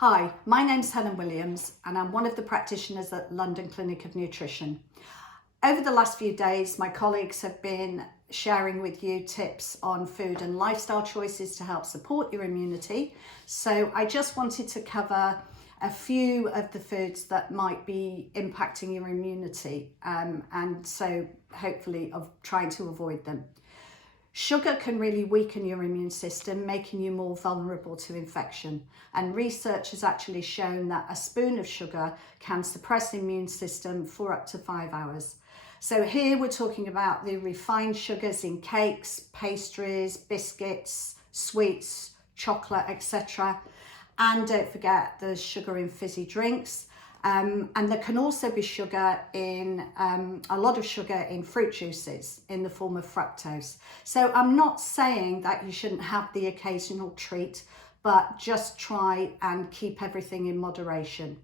Hi, my name's Helen Williams and I'm one of the practitioners at London Clinic of Nutrition. Over the last few days, my colleagues have been sharing with you tips on food and lifestyle choices to help support your immunity. So I just wanted to cover a few of the foods that might be impacting your immunity and so hopefully of trying to avoid them. Sugar can really weaken your immune system, making you more vulnerable to infection. And research has actually shown that a spoon of sugar can suppress the immune system for up to 5 hours. So here we're talking about the refined sugars in cakes, pastries, biscuits, sweets, chocolate, etc. And don't forget there's sugar in fizzy drinks. And there can also be sugar in, a lot of sugar in fruit juices in the form of fructose. So I'm not saying that you shouldn't have the occasional treat, but just try and keep everything in moderation.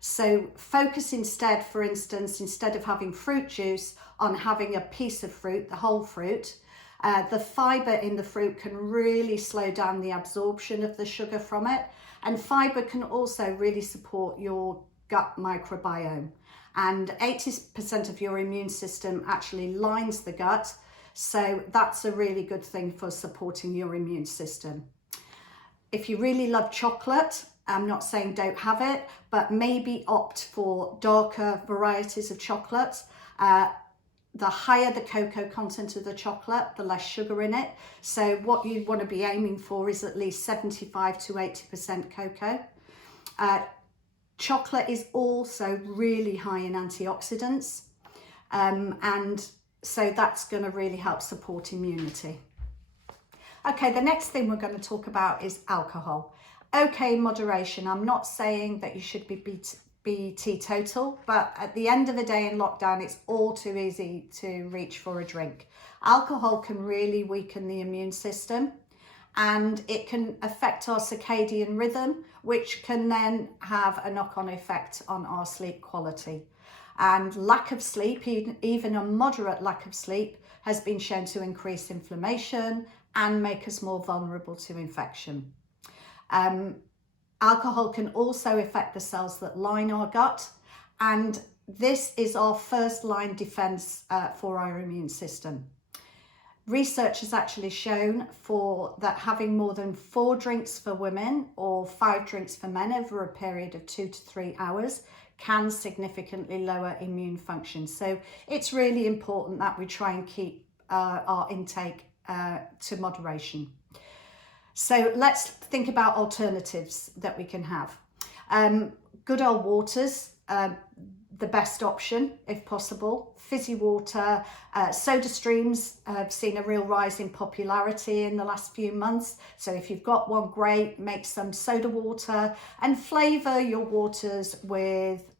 So focus instead, for instance, instead of having fruit juice, on having a piece of fruit, the whole fruit. The fibre in the fruit can really slow down the absorption of the sugar from it. And fibre can also really support your gut microbiome, and 80% of your immune system actually lines the gut, so that's a really good thing for supporting your immune system. If you really love chocolate, I'm not saying don't have it, but maybe opt for darker varieties of chocolate. The higher the cocoa content of the chocolate, the less sugar in it. So what you want to be aiming for is at least 75 to 80% cocoa. Chocolate is also really high in antioxidants, and so that's going to really help support immunity. Okay, the next thing we're going to talk about is alcohol. Okay, moderation. I'm not saying that you should be teetotal, but at the end of the day in lockdown, it's all too easy to reach for a drink. Alcohol can really weaken the immune system, and it can affect our circadian rhythm, which can then have a knock-on effect on our sleep quality. And lack of sleep, even a moderate lack of sleep, has been shown to increase inflammation and make us more vulnerable to infection. Alcohol can also affect the cells that line our gut, and this is our first line defense for our immune system. Research has actually shown that having more than 4 drinks for women or 5 drinks for men over a period of 2 to 3 hours can significantly lower immune function. So it's really important that we try and keep our intake to moderation. So let's think about alternatives that we can have. Good old waters, the best option if possible. Fizzy water, soda streams have seen a real rise in popularity in the last few months. So if you've got one, great, make some soda water and flavour your waters with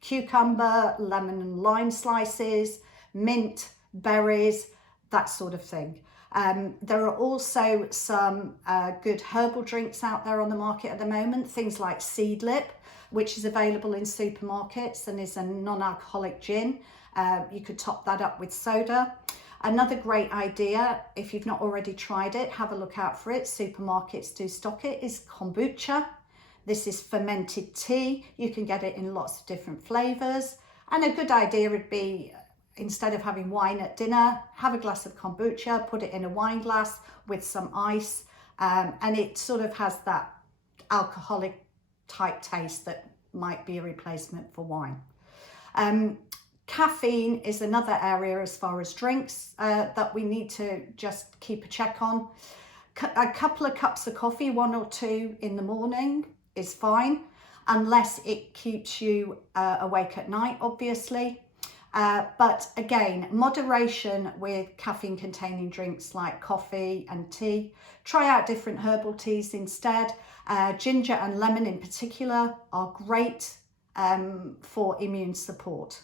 cucumber, lemon and lime slices, mint, berries, that sort of thing. There are also some good herbal drinks out there on the market at the moment, things like Seedlip, which is available in supermarkets and is a non-alcoholic gin. You could top that up with soda. Another great idea, if you've not already tried it, have a look out for it. Supermarkets do stock it, is kombucha. This is fermented tea. You can get it in lots of different flavors. And a good idea would be, instead of having wine at dinner, have a glass of kombucha, put it in a wine glass with some ice, and it sort of has that alcoholic type taste that might be a replacement for wine. Caffeine is another area as far as drinks that we need to just keep a check on. A couple of cups of coffee, 1 or 2 in the morning is fine, unless it keeps you awake at night, obviously. But again, moderation with caffeine containing drinks like coffee and tea. Try out different herbal teas instead. Ginger and lemon in particular are great for immune support.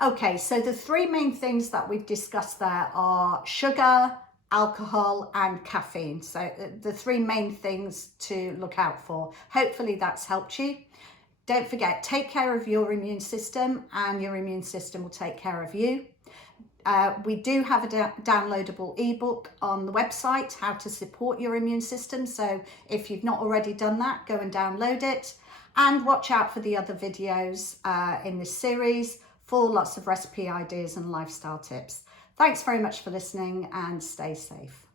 Okay, so the 3 main things that we've discussed there are sugar, alcohol and caffeine. So the 3 main things to look out for. Hopefully that's helped you. Don't forget, take care of your immune system and your immune system will take care of you. We do have a downloadable ebook on the website, how to support your immune system. So if you've not already done that, go and download it, and watch out for the other videos in this series for lots of recipe ideas and lifestyle tips. Thanks very much for listening, and stay safe.